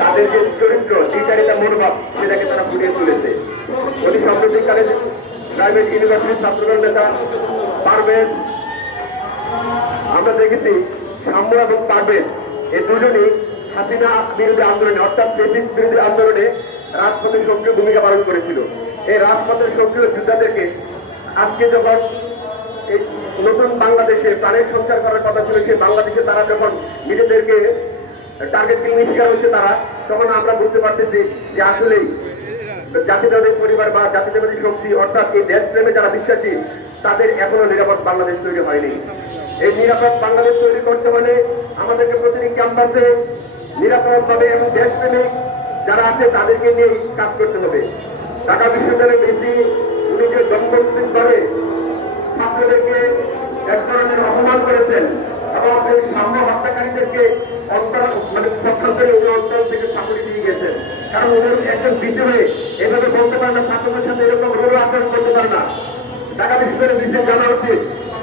তাদের যে চরিত্র দ্বিচারিতা মনোভাব সেটাকে তারা ফুটিয়ে তুলেছে। অতি সাম্প্রতিককালে প্রাইভেট ইউনিভার্সিটির ছাত্রদল নেতা পারভেজ, আমরা দেখেছি সাম্য এবং পারভেজ এই দুজনই হাসিনা বিরোধী আন্দোলনে অর্থাৎ ফেসিস্ট বিরোধী আন্দোলনে রাজপথে সক্রিয় ভূমিকা পালন করেছিল। এই রাজপথের সক্রিয় যোদ্ধাদেরকে আজকে যখন এই নতুন বাংলাদেশে প্রাণের সঞ্চার করার কথা ছিল, সেই বাংলাদেশে তারা যখন নিজেদেরকে টার্গেট কিলিং শিকার হচ্ছে তারা, তখন আমরা বুঝতে পারতেছি যে আসলেই জাতীয়তাবাদী পরিবার বা জাতীয়তাবাদী শক্তি অর্থাৎ এই দেশপ্রেমে যারা বিশ্বাসী তাদের এখনো নিরাপদ বাংলাদেশ তৈরি হয়নি। এই নিরাপদ বাংলাদেশ তৈরি করতে হলে আমাদেরকে প্রতিটি ক্যাম্পাসে নিরাপদভাবে এবং দেশপ্রেমিক যারা আছে তাদেরকে নিয়েই কাজ করতে হবে। ঢাকা বিশ্ববিদ্যালয়ের ভিসি উনি যে দম্ভভাবে ছাত্রদেরকে এক ধরনের অপমান করেছেন এবং এই সাম্য হত্যাকারীদেরকে পক্ষান্তরে উনি অঞ্চল থেকে চাকরি দিয়ে গেছেন। কারণ ওদের একজন ভিসি হয়ে এভাবে বলতে পারে না, ছাত্রদের সাথে এরকম রোল আচরণ করতে পারে না। ঢাকা বিশ্ববিদ্যালয়ের ভিসি জানা উচিত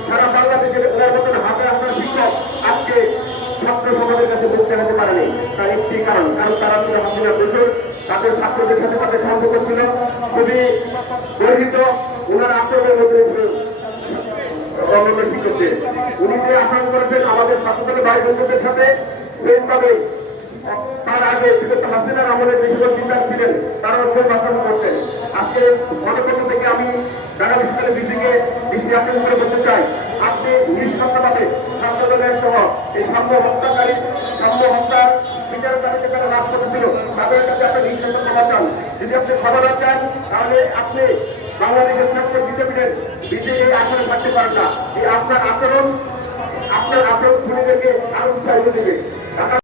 সারা বাংলাদেশের ওনার মতন হাতে আপনার শিক্ষক আজকে ছাত্র সমাজের কাছে মুখ দেখাতে পারেনি। তার একটি কারণ তারা ছিল হাসিনা বছর, তাদের ছাত্রদের সাথে তাদের সম্পর্ক ছিল খুবই গর্হিত। ওনার আচরণের মধ্যে ছিল অন্যান্য শিক্ষকদের। উনি যে আচরণ করেছেন আমাদের ছাত্রদের ভাই বন্ধুদের সাথে সেমভাবে তার আগে বিগত হাসিনার আমলে যে সকল টিচার ছিলেন তারাও খুব আচরণ করতেন। আজকে মনে করতে থেকে আমি ঢাকা বিশ্ববিদ্যালয়ের ভিসিকে দৃষ্টি আকর্ষণ করে বলতে চাই, আপনি নিঃশর্তভাবে ছাত্রদলের সহ এই সাম্য হত্যার বিচারের দাবিতে যারা রাজপথে ছিল তাদের কাছে আপনি নিঃশর্ত ক্ষমা চান। যদি আপনি ক্ষমা না চান তাহলে আপনি বাংলাদেশের ছাত্র বিজেপির বিজেপি এই আসনে থাকতে পারেন না। এই আপনার আচরণ খুনিদেরকে আরো উৎসাহিত দেবে।